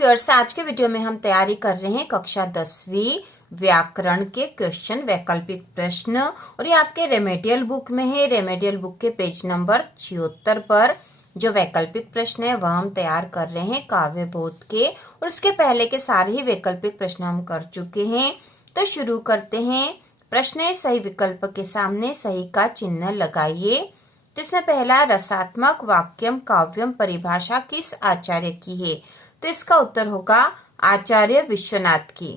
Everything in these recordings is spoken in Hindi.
व्यूअर्स, आज के वीडियो में हम तैयारी कर रहे हैं कक्षा 10वीं व्याकरण के क्वेश्चन, वैकल्पिक प्रश्न। और ये आपके रेमेडियल बुक में है। रेमेडियल बुक के पेज नंबर 76 पर जो वैकल्पिक प्रश्न है वह हम तैयार कर रहे हैं काव्य बोध के। और इसके पहले के सारे ही वैकल्पिक प्रश्न हम कर चुके हैं। तो शुरू करते हैं। प्रश्न है, सही विकल्प के सामने सही का चिन्ह लगाइए। तो इसमें पहला, रसात्मक वाक्यम काव्यम परिभाषा किस आचार्य की है? तो इसका उत्तर होगा आचार्य विश्वनाथ की।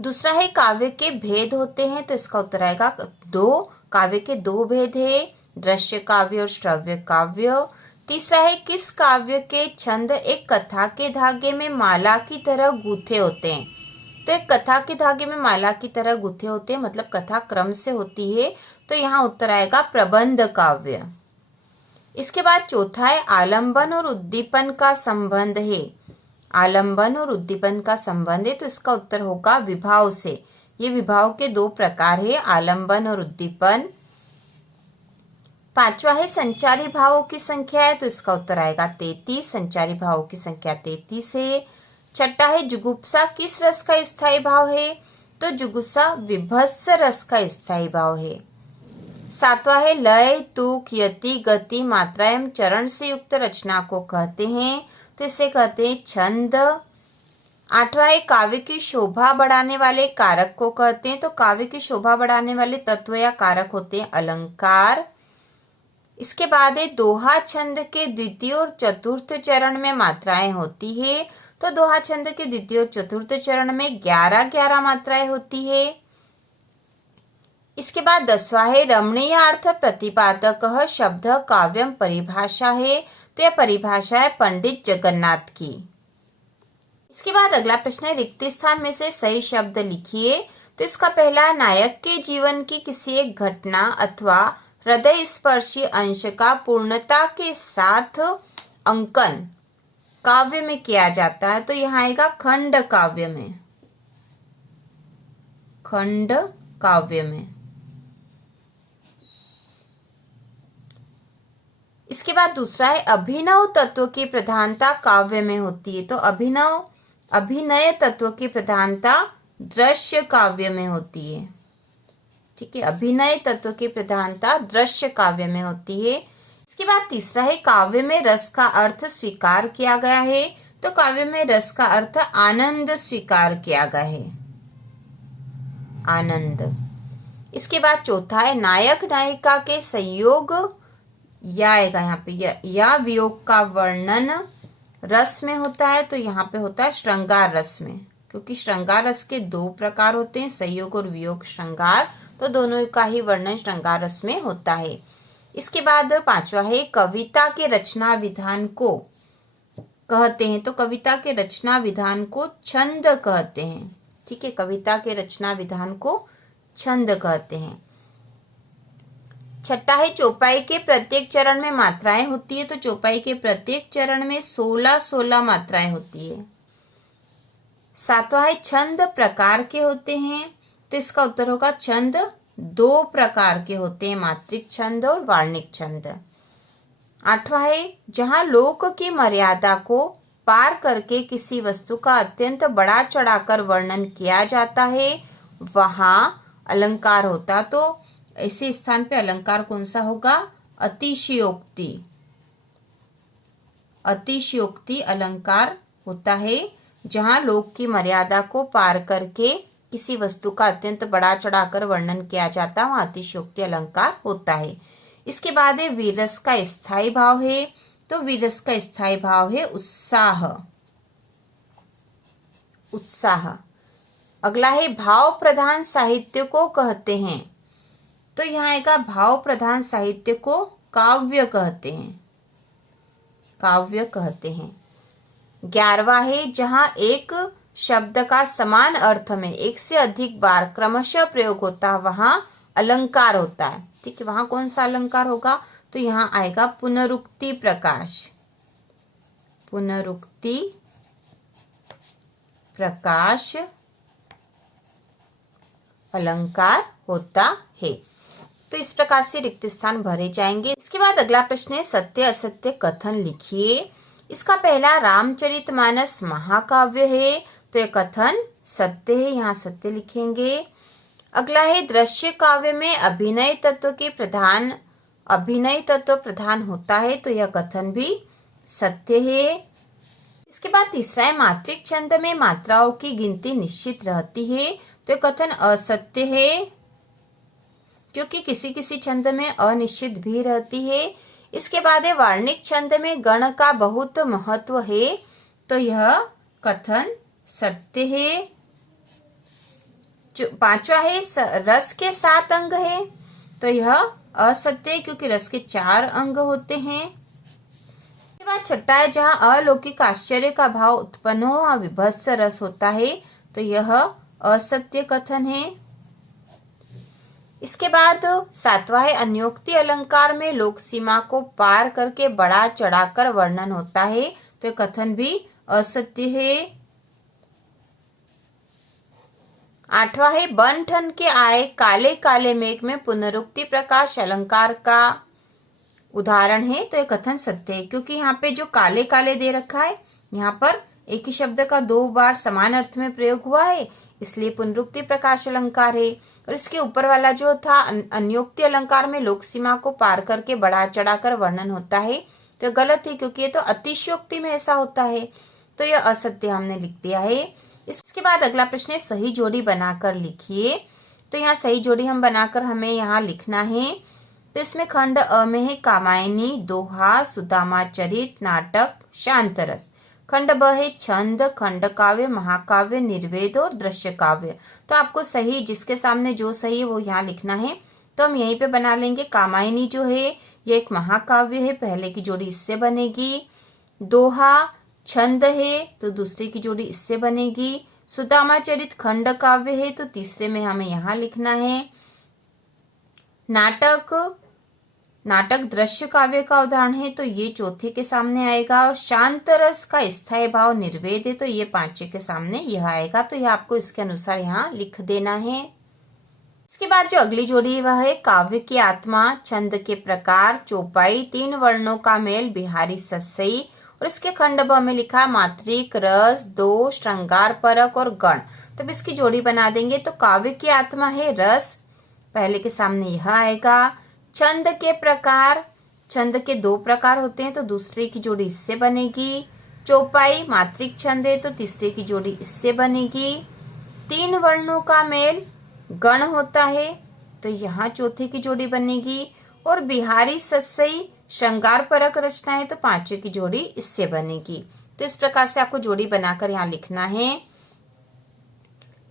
दूसरा है, काव्य के भेद होते हैं। तो इसका उत्तर आएगा दो। काव्य के दो भेद है, दृश्य काव्य और श्रव्य काव्य। तीसरा है, किस काव्य के छंद एक कथा के धागे में माला की तरह गूंथे होते हैं? तो एक कथा के धागे में माला की तरह गूंथे होते हैं, मतलब कथा क्रम से होती है। तो यहाँ उत्तर आएगा प्रबंध काव्य। इसके बाद चौथा है, आलंबन और उद्दीपन का संबंध है। आलंबन और उद्दीपन का संबंध है, तो इसका उत्तर होगा विभाव से। ये विभाव के दो प्रकार है, आलंबन और उद्दीपन। पांचवा है, संचारी भावों की संख्या है। तो इसका उत्तर आएगा 33। संचारी भावों की संख्या 33 है। छठा है, जुगुप्सा किस रस का स्थायी भाव है? तो जुगुप्सा विभत्स रस का स्थायी भाव है। सातवां है, लय तुक यति गति मात्रा एवं चरण से युक्त रचना को कहते हैं। तो इसे कहते हैं छंद। आठवां है, काव्य की शोभा बढ़ाने वाले कारक को कहते हैं। तो काव्य की शोभा बढ़ाने वाले तत्व या कारक होते हैं अलंकार। इसके बाद है, दोहा छंद के द्वितीय और चतुर्थ चरण में मात्राएं होती है। तो दोहा छंद के द्वितीय और चतुर्थ चरण में 11-11 मात्राएं होती है। इसके बाद 10वां है, रमणीय अर्थ प्रतिपादक शब्द काव्यम परिभाषा है। तो यह परिभाषा है पंडित जगन्नाथ की। इसके बाद अगला प्रश्न है, रिक्त स्थान में से सही शब्द लिखिए। तो इसका पहला, नायक के जीवन की किसी एक घटना अथवा हृदय स्पर्शी अंश का पूर्णता के साथ अंकन काव्य में किया जाता है। तो यहाँ आएगा खंड काव्य में। खंड काव्य में। इसके बाद दूसरा है, अभिनव तत्व की प्रधानता काव्य में होती है। तो अभिनय तत्व की प्रधानता दृश्य काव्य में होती है। ठीक है, अभिनय तत्व की प्रधानता दृश्य काव्य में होती है। इसके बाद तीसरा है, काव्य में रस का अर्थ स्वीकार किया गया है। तो काव्य में रस का अर्थ आनंद स्वीकार किया गया है, आनंद। इसके बाद चौथा है, नायक नायिका के संयोग या आएगा यहाँ पे या वियोग का वर्णन रस में होता है। तो यहाँ पे होता है श्रृंगार रस में, क्योंकि श्रृंगार रस के दो प्रकार होते हैं, संयोग और वियोग श्रृंगार। तो दोनों का ही वर्णन श्रृंगार रस में होता है। इसके बाद पांचवा है, कविता के रचना विधान को कहते हैं। तो कविता के रचना विधान को छंद कहते हैं। ठीक है, कविता के रचना विधान को छंद कहते हैं। छठा है, चौपाई के प्रत्येक चरण में मात्राएं होती है। तो चौपाई के प्रत्येक चरण में 16-16 मात्राएं होती है। सातवां है, छंद प्रकार के होते हैं। तो इसका उत्तर होगा छंद दो प्रकार के होते हैं, मात्रिक छंद और वार्णिक छंद। आठवां है, जहां लोक की मर्यादा को पार करके किसी वस्तु का अत्यंत बड़ा चढ़ाकर वर्णन किया जाता है वहां अलंकार होता। तो ऐसे स्थान पे अलंकार कौन सा होगा? अतिशयोक्ति। अतिशयोक्ति अलंकार होता है जहां लोक की मर्यादा को पार करके किसी वस्तु का अत्यंत बड़ा चढ़ाकर वर्णन किया जाता है, वहां अतिशयोक्ति अलंकार होता है। इसके बाद है, वीरस का स्थायी भाव है। तो वीरस का स्थायी भाव है उत्साह। उत्साह। अगला है, भाव प्रधान साहित्य को कहते हैं। तो यहाँ आएगा भाव प्रधान साहित्य को काव्य कहते हैं। काव्य कहते हैं। 11वां है, जहां एक शब्द का समान अर्थ में एक से अधिक बार क्रमशः प्रयोग होता है वहां अलंकार होता है। ठीक है, वहां कौन सा अलंकार होगा? तो यहाँ आएगा पुनरुक्ति प्रकाश। पुनरुक्ति प्रकाश अलंकार होता है। तो इस प्रकार से रिक्त स्थान भरे जाएंगे। इसके बाद अगला प्रश्न है, सत्य असत्य कथन लिखिए। इसका पहला रामचरितमानस महाकाव्य है, तो यह कथन सत्य है, यहाँ सत्य लिखेंगे। अगला है दृश्य काव्य में अभिनय तत्व प्रधान होता है, तो यह कथन भी सत्य है। इसके बाद तीसरा है मात्रिक छंद में मात्राओं की गिनती निश्चित रहती है, तो यह कथन असत्य है, क्योंकि किसी किसी छंद में अनिश्चित भी रहती है। इसके बाद है वर्णिक छंद में गण का बहुत महत्व है, तो यह कथन सत्य है। पांचवा है रस के 7 अंग है, तो यह असत्य है, क्योंकि रस के 4 अंग होते हैं। इसके बाद छठा है जहाँ अलौकिक आश्चर्य का भाव उत्पन्न हो वहाँ विभत्स रस होता है, तो यह असत्य कथन है। इसके बाद 7वां है अन्योक्ति अलंकार में लोक सीमा को पार करके बढ़ा चढ़ाकर वर्णन होता है, तो यह कथन भी असत्य है। 8वां है बन ठन के आए काले काले मेघ में पुनरुक्ति प्रकाश अलंकार का उदाहरण है, तो यह कथन सत्य है, क्योंकि यहाँ पे जो काले काले दे रखा है यहाँ पर एक ही शब्द का 2 बार समान अर्थ में प्रयोग हुआ है, इसलिए पुनरुक्ति प्रकाश अलंकार है। और इसके ऊपर वाला जो था अन्योक्ति अलंकार में लोक सीमा को पार करके बढ़ा चढ़ाकर वर्णन होता है, तो गलत है, क्योंकि ये तो अतिशयोक्ति में ऐसा होता है, तो यह असत्य हमने लिख दिया है। इसके बाद अगला प्रश्न है सही जोड़ी बनाकर लिखिए, तो यहाँ सही जोड़ी हम बनाकर हमें यहाँ लिखना है। तो इसमें खंड अ में है कामायनी, दोहा, सुदामा चरित, नाटक, शांतरस। खंड ब है छंद, खंड काव्य, महाकाव्य, निर्वेद और दृश्य काव्य। तो आपको सही जिसके सामने जो सही है वो यहाँ लिखना है, तो हम यहीं पे बना लेंगे। कामायनी जो है ये एक महाकाव्य है, पहले की जोड़ी इससे बनेगी। दोहा छंद है, तो दूसरे की जोड़ी इससे बनेगी। सुदामा चरित खंड काव्य है, तो तीसरे में हमें यहाँ लिखना है। नाटक दृश्य काव्य का उदाहरण है, तो ये चौथे के सामने आएगा। और शांत रस का स्थायी भाव निर्वेद है, तो ये पांचवे के सामने यह आएगा, तो यह आपको इसके अनुसार यहाँ लिख देना है। इसके बाद जो अगली जोड़ी है वह है काव्य की आत्मा, छंद के प्रकार, चौपाई, 3 वर्णों का मेल, बिहारी सस्सई। और इसके खंड ब में लिखा मात्रिक, रस, दो, श्रृंगार परक और गण। तो अब इसकी जोड़ी बना देंगे, तो काव्य की आत्मा है रस, पहले के सामने यह आएगा। छंद के प्रकार, छंद के 2 प्रकार होते हैं, तो दूसरे की जोड़ी इससे बनेगी। चौपाई मात्रिक छंद है, तो तीसरे की जोड़ी इससे बनेगी। 3 वर्णों का मेल गण होता है, तो यहाँ चौथे की जोड़ी बनेगी। और बिहारी सस्सई श्रृंगार परक रचना है, तो पांचवे की जोड़ी इससे बनेगी। तो इस प्रकार से आपको जोड़ी बनाकर यहाँ लिखना है।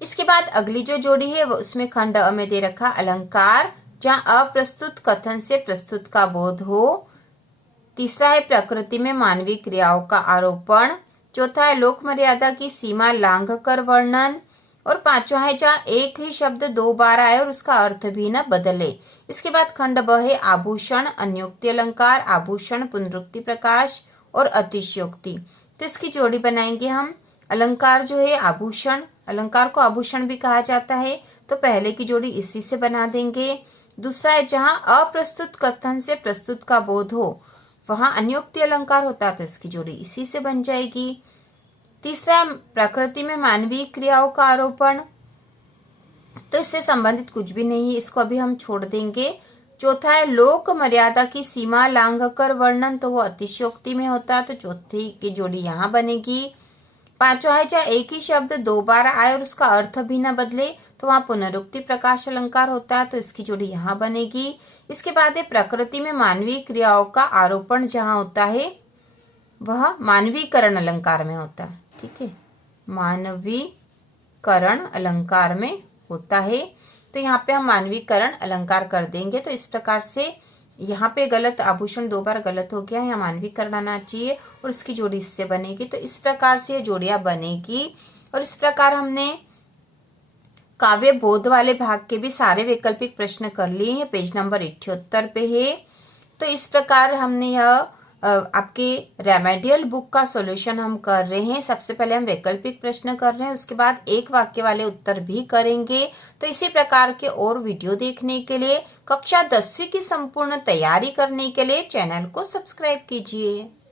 इसके बाद अगली जो जोड़ी है वो उसमें खंड अ में दे रखा अलंकार, जहाँ अप्रस्तुत कथन से प्रस्तुत का बोध हो। तीसरा है प्रकृति में मानवीय क्रियाओं का आरोपण। चौथा है लोक मर्यादा की सीमा लांघ कर वर्णन। और पांचवा है जहाँ एक ही शब्द 2 बार आए और उसका अर्थ भी न बदले। इसके बाद खंड ब है आभूषण, अन्योक्ति अलंकार, आभूषण, पुनरुक्ति प्रकाश और अतिशयोक्ति। तो इसकी जोड़ी बनाएंगे हम। अलंकार जो है आभूषण, अलंकार को आभूषण भी कहा जाता है, तो पहले की जोड़ी इसी से बना देंगे। दूसरा है जहाँ अप्रस्तुत कथन से प्रस्तुत का बोध हो वहां अन्योक्ति अलंकार होता है, तो इसकी जोड़ी इसी से बन जाएगी। तीसरा प्रकृति में मानवीय क्रियाओं का आरोपण, तो इससे संबंधित कुछ भी नहीं है, इसको अभी हम छोड़ देंगे। चौथा है लोक मर्यादा की सीमा लांघ कर वर्णन, तो वो अतिशयोक्ति में होता है, तो चौथी की जोड़ी यहाँ बनेगी। पांचवा है जहाँ एक ही शब्द 2 बार आए और उसका अर्थ भी न बदले, तो वहां पुनरुक्ति प्रकाश अलंकार होता है, तो इसकी जोड़ी यहाँ बनेगी। इसके बाद है प्रकृति में मानवीय क्रियाओं का आरोपण, जहाँ होता है वह मानवीकरण अलंकार में होता है। ठीक है, मानवीकरण अलंकार में होता है, तो यहाँ पे हम मानवीकरण अलंकार कर देंगे। तो इस प्रकार से यहाँ पे गलत, आभूषण 2 बार गलत हो गया, यहाँ मानवीकरण आना चाहिए और इसकी जोड़ी इससे बनेगी। तो इस प्रकार से ये जोड़ियां बनेगी। और इस प्रकार हमने काव्य बोध वाले भाग के भी सारे वैकल्पिक प्रश्न कर लिए हैं, पेज नंबर 78 पे है। तो इस प्रकार हमने यह आपके रेमेडियल बुक का सॉल्यूशन हम कर रहे हैं। सबसे पहले हम वैकल्पिक प्रश्न कर रहे हैं, उसके बाद एक वाक्य वाले उत्तर भी करेंगे। तो इसी प्रकार के और वीडियो देखने के लिए, कक्षा 10वीं की संपूर्ण तैयारी करने के लिए चैनल को सब्सक्राइब कीजिए।